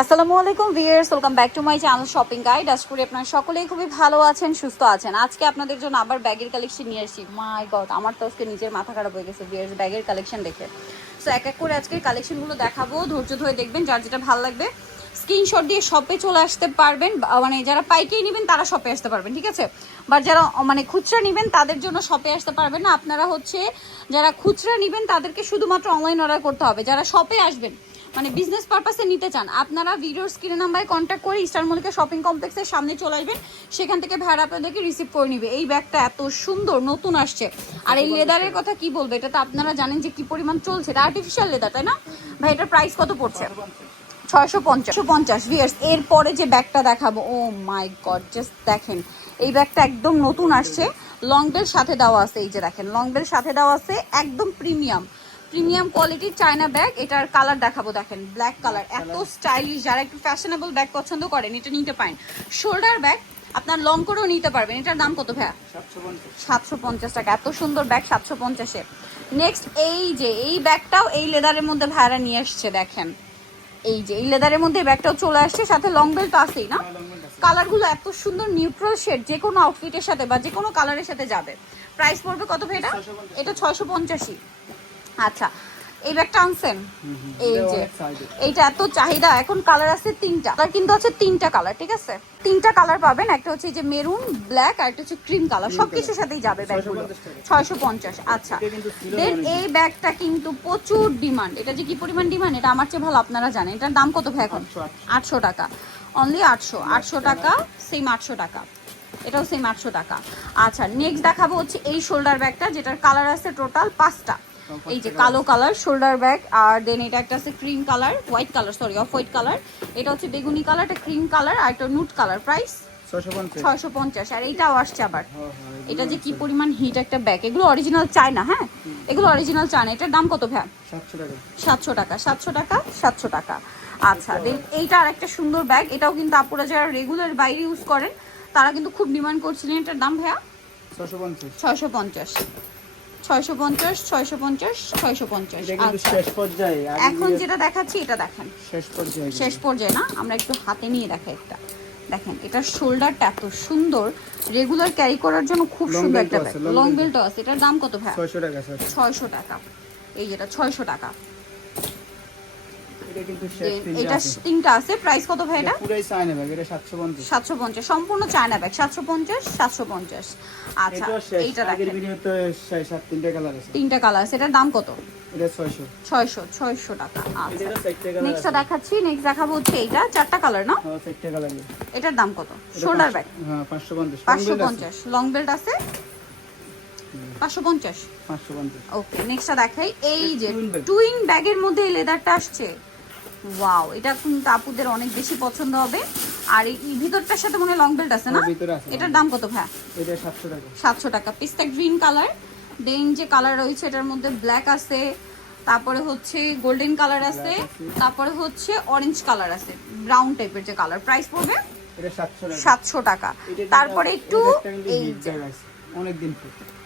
আসসালামু আলাইকুম viewers welcome back to my channel shopping guide. আজ করি আপনারা সকলেই খুবই ভালো আছেন, সুস্থ আছেন। আজকে আপনাদের জন্য আবার ব্যাগের কালেকশন নিয়ে এসেছি মাই গড আমার তো আজকে নিজের মাথা খারাপ হয়ে গেছে ভিয়ার্স ব্যাগের কালেকশন দেখে। সো এক এক করে আজকে কালেকশনগুলো দেখাবো, ধৈর্য ধরে দেখবেন, যার যেটা ভালো লাগবে। স্ক্রিনশট দিয়ে শপে চলে আসতে পারবেন মানে যারা পাইকারি নেবেন, তারা শপে আসতে পারবেন, ঠিক আছে? বা যারা মানে খুচরা নেবেন, তাদের জন্য শপে আসতে পারবেন না। আপনারা হচ্ছে, যারা খুচরা নেবেন, তাদেরকে শুধুমাত্র অনলাইন অর্ডার করতে হবে। যারা শপে আসবেন মানে বিজনেস পারপাসে নিতে চান, আপনারা ভিডিওর স্ক্রিনে নাম্বারে কন্ট্যাক্ট করে ইস্টার মল্লিকা শপিং কমপ্লেক্সের সামনে চলে আসবেন, সেখান থেকে ভাড়া আপনাদেরকে রিসিভ করে নিবে। এই ব্যাগটা এত সুন্দর, নতুন আসছে। আর এই লেদারের কথা কি বলব, এটা তো আপনারা জানেন যে কি পরিমাণ চলছে, এটা আর্টিফিশিয়াল লেদার তাই না? ভাই, এটার প্রাইস কত পড়ছে? ছয়শো পঞ্চাশ। পঞ্চাশ ভিয়ার্স এরপরে যে ব্যাগটা দেখাবো, ও মাই গড জাস্ট দেখেন, এই ব্যাগটা একদম নতুন আসছে। লং বেল সাথে দেওয়া আছে, এই যে দেখেন লং বেল সাথে দেওয়া আছে, একদম প্রিমিয়াম প্রিমিয়াম কোয়ালিটির চায়না ব্যাগ এটার কালার দেখাবো দেখেন ব্ল্যাক কালার এত স্টাইলিশ যারা একটু ফ্যাশনেবল ব্যাগ পছন্দ করেন এটা নিতে পারেন। শোল্ডার ব্যাগ আপনার লং করেও নিতে পারবেন। এটার দাম কত ভাইয়া? সাতশো পঞ্চাশ। টাকা এত সুন্দর ব্যাগ সাতশো পঞ্চাশে। নেক্সট এই যে এই ব্যাগটাও এই লেদারের মধ্যে ভাড়া নিয়ে আসছে দেখেন। এই যে এই লেদারের মধ্যে ব্যাগটাও চলে আসছে সাথে লং বেল্ট আছেই না? কালারগুলো এত সুন্দর নিউট্রাল শেড যে কোনো আউটফিটের সাথে বা যে কোনো কালারের সাথে যাবে। প্রাইস পড়বে কত ভাই এটা এটা ছয়শো পঞ্চাশি আচ্ছা এই ব্যাগটা আনছেন? এই যে এইটা এত চাহিদা এখন কালার আছে তিনটা। কালার কিন্তু আছে তিনটা কালার ঠিক আছে? তিনটা কালার পাবেন একটা হচ্ছে যে মেরুন ব্ল্যাক আর একটা হচ্ছে ক্রিম কালার সবকিছুর সাথেই যাবে ব্যাগগুলো। ছয়শো পঞ্চাশ আচ্ছা। দেন এই ব্যাগটা কিন্তু প্রচুর ডিমান্ড এটা যে কি পরিমাণ ডিমান্ড এটা আমার চেয়ে ভালো আপনারা জানেন। এটার দাম কত ভাই এখন? আটশো টাকা। অনলি আটশো। আটশো টাকা। সেম আটশো টাকা। এটাও সেম আটশো টাকা। আচ্ছা নেক্সট দেখাবো হচ্ছে এই শোল্ডার ব্যাগটা যেটার কালার আছে টোটাল পাঁচটা। এই যে কালো কালার শোল্ডার ব্যাগ আর দেন এটা একটা আছে cream colour white colour sorry off white colour এটা হচ্ছে বেগুনি কালার এটা ক্রিম কালার আর এটা নুট কালার প্রাইস ছয়শো পঞ্চাশ। আর এইটাও আসছে আবার। এটা যে কি পরিমাণ হিট একটা ব্যাগ এগুলো অরিজিনাল চায় না হ্যাঁ এগুলো অরিজিনাল চায় না এটার দাম কত ভ্যা সাতশো টাকা। সাতশো টাকা সাতশো টাকা আচ্ছা দেন এইটা আর একটা সুন্দর ব্যাগ এটাও কিন্তু আপুরা যারা রেগুলার বাইরে ইউজ করেন তারা কিন্তু খুব ডিমান্ড করছিলেন এটার দাম ভাইয়া? ছয়শো পঞ্চাশ। ছয়শো পঞ্চাশ ছয়শো পঞ্চাশ ছয়শো পঞ্চাশ। আচ্ছা। শেষ পর্যায়ে এখন যেটা দেখাচ্ছি এটা দেখেন। শেষ পর্যায়ে শেষ পর্যায়ে না আমরা একটু হাতে নিয়ে দেখাই একটা। দেখেন এটার শোল্ডারটা এত সুন্দর। রেগুলার ক্যারি করার জন্য খুব সুন্দর একটা ব্যাগ লং। বেল্টও আছে। এটার দাম কত ভাই ছয়শো টাকা ছয়শো টাকা। এই যেটা ছয়শো টাকা। এটা কিন্তু তিনটে এটা তিনটা আছে। প্রাইস কত ভাই এটা? পুরাই চায়না ব্যাগ এটা সাতশো পঞ্চাশ। সাতশো পঞ্চাশ সম্পূর্ণ চায়না ব্যাগ আচ্ছা এইটা আগের দেখেন ভিডিও তো কালার আছে। তিনটা কালার আছে। এটার দাম কত? এটা ছয়শো। ছয়শো ছয়শো টাকা। আচ্ছা। এটা নেক্সটটা দেখাচ্ছি। নেক্সট দেখাবো হচ্ছে এইটা। চারটা কালার না? হ্যাঁ চারটে কালার এটার দাম কত? শোল্ডার ব্যাগ হ্যাঁ পাঁচশো পঞ্চাশ। পাঁচশো পঞ্চাশ। লং বেল্ট আছে? পাঁচশো পঞ্চাশ? পাঁচশো পঞ্চাশ। ওকে নেক্সটটা দেখাই। এই যে। টুইন ব্যাগের মধ্যে লেদারটা আসছে। ওয়াও এটা কিন্তু আপুদের অনেক বেশি পছন্দ হবে। আর এই ভিতরটার সাথে মনে লং বেল্ট আছে না? এটার দাম কত ভাই এটা সাতশো টাকা। সাতশো টাকা। পিস্তা গ্রিন কালার দেন যে কালার রয়েছে এটার মধ্যে ব্ল্যাক আছে তারপরে হচ্ছে গোল্ডেন কালার আছে তারপরে হচ্ছে অরেঞ্জ কালার আছে ব্রাউন টাইপের যে কালার প্রাইস পড়বে সাতশো টাকা। তারপরে একটু এই যে অনেক দিন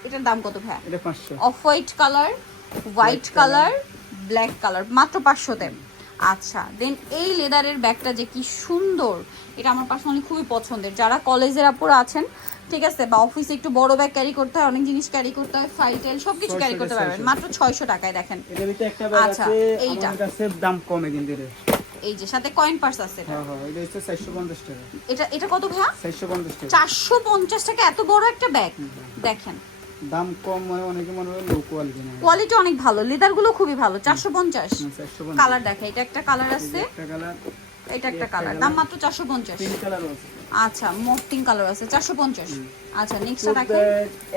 এটার দাম কত ভাই এটা পাঁচশো। Off white colour white colour black colour মাত্র পাঁচশোতে। আচ্ছা দেন এই লেদারের ব্যাগটা যে কি সুন্দর এটা আমার পার্সোনালি খুবই পছন্দের। যারা কলেজের আপুরা আছেন ঠিক আছে বা অফিসে একটু বড় ব্যাগ ক্যারি করতে হয় অনেক জিনিস ক্যারি করতে হয় ফাইল টাইল সবকিছু ক্যারি করতে পারবেন। মাত্র ছয়শো টাকায় দেখেন। আচ্ছা, আছে এইটা। দাম কমে কিন্তু এই যে সাথে কয়েন পার্স আছে এটা। হ্যাঁ হ্যাঁ এটা হচ্ছে চারশো পঞ্চাশ টাকা। এটা এটা কত ভাইয়া? চারশো পঞ্চাশ টাকা। চারশো পঞ্চাশ টাকা এত বড় একটা ব্যাগ দেখেন দাম কম মানে অনেকে মনে হয় লো কোয়ালিটি না কোয়ালিটি অনেক ভালো লেদারগুলো খুবই ভালো চারশো পঞ্চাশ। চারশো পঞ্চাশ। কালার দেখা এটা একটা কালার আছে। একটা কালার এটা একটা কালার দাম মাত্র চারশো পঞ্চাশ। পিঙ্ক কালারও আছে। আচ্ছা মফটিং কালার আছে চারশো পঞ্চাশ। আচ্ছা নেক্সটটা টোট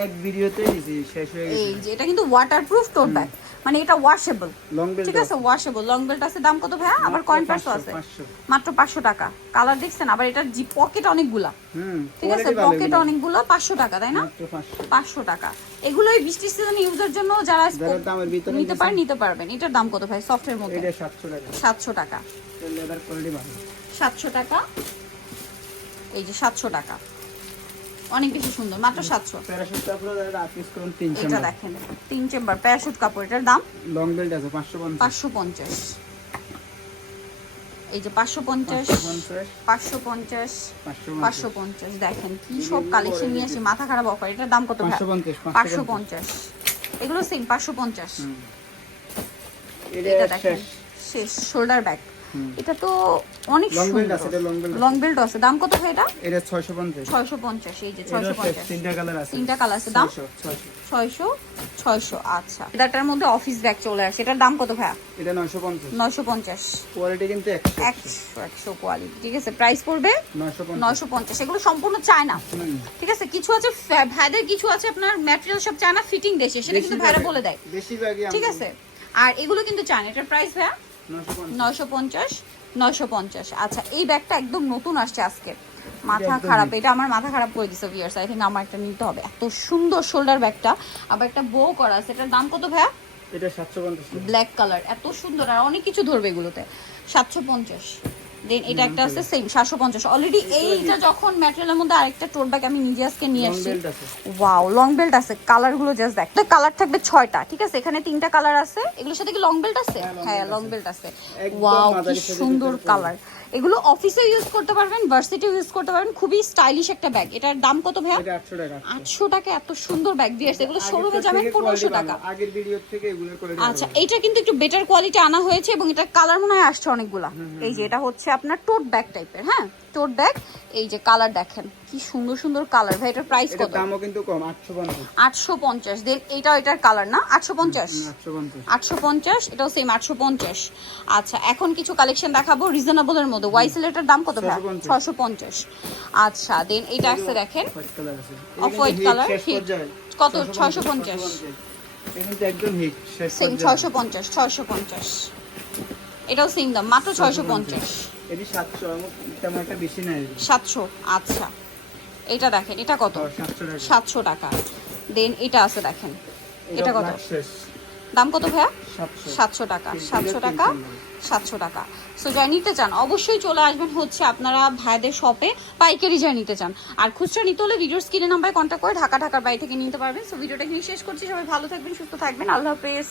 এক ভিডিওতে দিছি শেষ হয়ে এই যে এটা কিন্তু ওয়াটারপ্রুফ টোট ব্যাগ মানে এটা ওয়াশেবল লং বেল্ট ঠিক আছে? ওয়াশেবল লং বেল্ট আছে দাম কত ভাইয়া? আবার কয়েন পার্সও আছে। মাত্র পাঁচশো টাকা। কালার দেখছেন? আবার এটার জি পকেট অনেকগুলা। হুম ঠিক আছে? পকেট। অনেকগুলো পাঁচশো টাকা তাই না? পাঁচশো। টাকা। এগুলো এই বৃষ্টির সিজনে ইউজের জন্য যারা যারা দামের ভিতরে নিতে পারেন নিতে পারবেন। এটার দাম কত ভাই? সফটের মধ্যে। এটা সাতশো টাকা। সাতশো টাকা। লেদার কোয়ালিটি ভালো। সাতশো টাকা। এই যে সাতশো টাকা। অনেক বেশি সুন্দর মাত্র সাতশো। প্যারাশুট কাপড় আপিস করুন তিন এটা দেখেন তিন চেম্বার প্যারাশুট কাপড় এটার দাম? লং বেল্ট আছে পাঁচশো পঞ্চাশ। পাঁচশো পঞ্চাশ। এই যে পাঁচশো পঞ্চাশ পঞ্চাশ। পাঁচশো পঞ্চাশ পাঁচশো পাঁচশো পঞ্চাশ দেখেন কি সব কালেকশন নিয়ে আসি মাথা খারাপ অফার এটার দাম কত পাঁচশো পঞ্চাশ পাঁচশো পঞ্চাশ। এগুলো সেম পাঁচশো পঞ্চাশ। হুম। এটা এটা দেখেন শেষ। Shoulder bag. এটা তো অনেক লং বেল্ট আছে দাম কত ভাই এটা? এটা ছয়শো পঞ্চাশ। ছয়শো পঞ্চাশ এই যে এটা ছয়শো শেষ, পঞ্চাশ। তিনটা কালার আছে। তিনটা কালার আছে। দাম? ছয়শো ছয়শো। ছয়শো ছয়শো আচ্ছা। এটার মধ্যে অফিস ব্যাগ চলে আসে। এটার দাম কত ভাইয়া? এটা নয়শো পঞ্চাশ। নয়শো পঞ্চাশ। কোয়ালিটি কিন্তু একশো একশো কোয়ালিটি ঠিক আছে প্রাইস পড়বে? নয়শো পঞ্চাশ। এগুলো সম্পূর্ণ চায়না। ঠিক আছে কিছু আছে ভাইদের কিছু আছে আপনার ম্যাটেরিয়াল সব চায়না ফিটিং দেশে। সেটা কিন্তু ভাইরা বলে দেয়। বেশিরভাগই ঠিক আছে। আর এগুলো কিন্তু চায়না। এটার প্রাইস ভাইয়া? নয়শো পঞ্চাশ। নয়শো পঞ্চাশ আচ্ছা এই ব্যাগটা একদম নতুন আসছে আজকে। মাথা খারাপ এটা আমার মাথা খারাপ করে দিছে ভিয়ার্স আই থিঙ্ক আমার একটা নিতে হবে। এত সুন্দর শোল্ডার ব্যাগটা আবার একটা বো করা আছে। এটার দাম কত ভাইয়া? এটা সাতশো পঞ্চাশ ব্ল্যাক কালার এত সুন্দর আর অনেক কিছু ধরবে এগুলোতে। সাতশো পঞ্চাশ। দেন এটা একটা আছে সেম সাতশো পঞ্চাশ। অলরেডি এইটা যখন ম্যাটেরিয়ালের মধ্যে আরেকটা টোট ব্যাগ আমি নিজে আজকে নিয়ে আসছি। ওয়াও লং বেল্ট আছে। কালারগুলো জাস্ট দেখ। কালার থাকবে ছয়টা ঠিক আছে? এখানে তিনটা কালার আছে। এগুলোর সাথে কি লং বেল্ট আছে? হ্যাঁ, হ্যাঁ লং বেল্ট আছে। ওয়াও কি সুন্দর কালার এগুলো অফিসে ইউজ করতে পারবেন ভার্সিটিও ইউজ করতে পারবেন। খুবই স্টাইলিশ একটা ব্যাগ এটার দাম কত ভাইয়া? এটা আটশো টাকা এত সুন্দর ব্যাগ দিয়ে আসছে। এগুলো শোরুমে যাবেন পনেরোশো টাকা। আগের ভিডিও থেকে আচ্ছা এইটা কিন্তু একটু বেটার কোয়ালিটি আনা হয়েছে এবং এটা কালার মনে হয় আসছে অনেকগুলা। এই যে এটা হচ্ছে আপনার টোট ব্যাগ টাইপের হ্যাঁ? টোট ব্যাগ এই যে কালার দেখেন। কি সুন্দর সুন্দর কালার ভাই এটার প্রাইস এটার কত? দামও কিন্তু কম আটশো পঞ্চাশ। আটশো পঞ্চাশ। দেন এটা এটার কালার না? আটশো পঞ্চাশ? আটশো পঞ্চাশ। আটশো পঞ্চাশ এটাও সেম আটশো পঞ্চাশ। আচ্ছা এখন কিছু কালেকশন দেখাবো রিজনেবলের মধ্যে। ওয়াইসেল এটার দাম কত ভাই? 650 পঞ্চাশ। আচ্ছা দেন এটা আছে। দেখেন অফ হোয়াইট কালার। কত? 650 650 এটা কিন্তু একদম হিট শেষ সেম। ছয়শো পঞ্চাশ ছয়শো পঞ্চাশ। এটাও সেম দাম মাত্র ছয়শো পঞ্চাশ। সাতশো আচ্ছা। এটা দেখেন এটা কত? সাতশো টাকা। দেন এটা আছে দেখেন। এটা কত? দাম কত ভাইয়া? সাতশো। টাকা। সাতশো টাকা? সাতশো টাকা। সো যা নিতে চান অবশ্যই চলে আসবেন হচ্ছে আপনারা ভাইদের শপে পাইকারি যা নিতে চান। আর খুচরা নিতে হলে ভিডিওর স্ক্রিনে নাম্বারে কন্ট্যাক্ট করে ঢাকা ঢাকার বাড়ি থেকে নিতে পারবেন। সো ভিডিওটা এখানে শেষ করছি। সবাই ভালো থাকবেন সুস্থ থাকবেন। আল্লাহ হাফেজ।